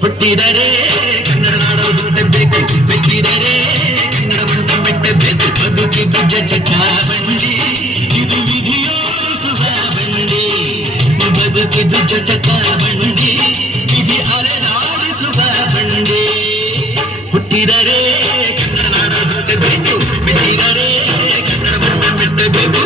ಹುಟ್ಟಿದರೆ ಕನ್ನಡ ನಾಡು ಹುಟ್ಟಬೇಕು, ಬೆಚ್ಚಿದರೆ ಕನ್ನಡವನ್ನು ಮೆಟ್ಟಬೇಕು. ಬದುಕಿದ್ದು ಜಟಕ ಬಂಡಿ, ಇದು ವಿಧಿಯೋಡಿಸುವ ಬಂಡಿ. ಬದುಕಿದ್ದು ಜಟಕ ಬಂಡಿ, ವಿಧಿ ಅಲೆದಾಡಿಸುವ ಬಂಡಿ. ಹುಟ್ಟಿದರೆ ಕನ್ನಡ ನಾಡು ಹುಟ್ಟಬೇಕು, ಬೆಚ್ಚಿದರೆ ಕನ್ನಡವನ್ನು ಮೆಟ್ಟಬೇಕು.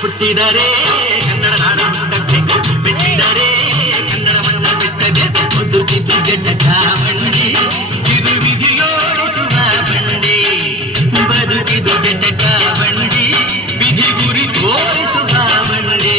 ಹುಟ್ಟಿದರೆ ಕನ್ನಡ ನಾಡು ಹುಟ್ಟಬೇಕು, ಬೆಚ್ಚಿದರೆ ಕನ್ನಡವನ್ನು ಬಿಟ್ಟಬೇಕು. ಬದುಕಿದ್ದು ಜಟಕ ಬಂಡಿ, ಇದು ವಿಧಿಯೋಡಿಸುವ ಬಂಡಿ. ಬದುಕಿದ್ದು ಜಟಕ ಬಂಡಿ, ವಿಧಿ ಗುರಿ ತೋರಿಸುವ ಬಂಡಿ.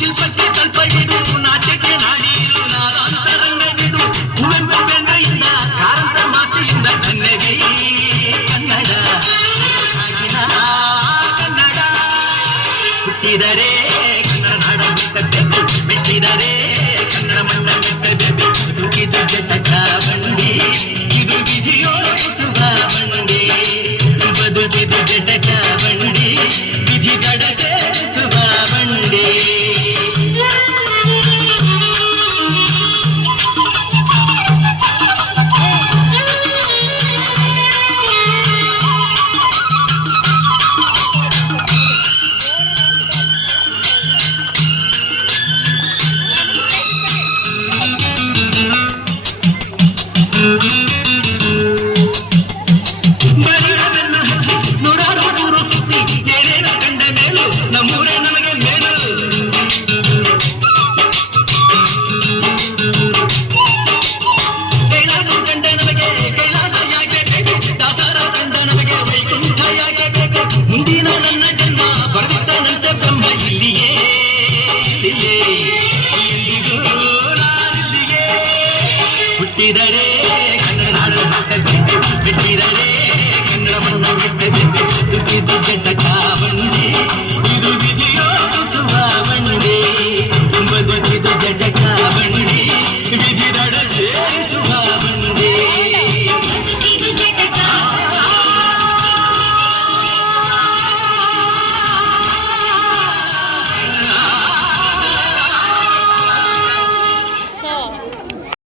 ಶಿಲ್ಪಕ್ಕೆ ಕಲ್ಪಡಿದು, ನಾಟ್ಯಕ್ಕೆ ನಾಡೀರು, ನಾದಾಂತರಂಗವಿದು. ಕುವೆಂಪು ಬೆಂದ್ರೆಯಿಂದ ಕಾರಂತ ಮಾಸ್ತಿಯಿಂದ ಕನ್ನಡಿ ಕನ್ನಡ ಕನ್ನಡ. ಹುಟ್ಟಿದರೆ ಕನ್ನಡ ನಾಡ ಬಿಟ್ಟಬೇಕು, ಬೆಚ್ಚಿದರೆ ಕನ್ನಡ ಮಣ್ಣ ಬಿಟ್ಟಬೇಕು. ಬದುಕಿದ್ದು ಜಟಕ ಬಂಡಿ, ಇದು ವಿಧಿಯೋಡಿಸುವ ಬಂಡಿ. ಬದುಕಿದ್ದು ಜಟಕ ಬಂಡಿ, ವಿಧಿ ದಡ ಸೇರಿಸುವ ಬಂಡಿ. But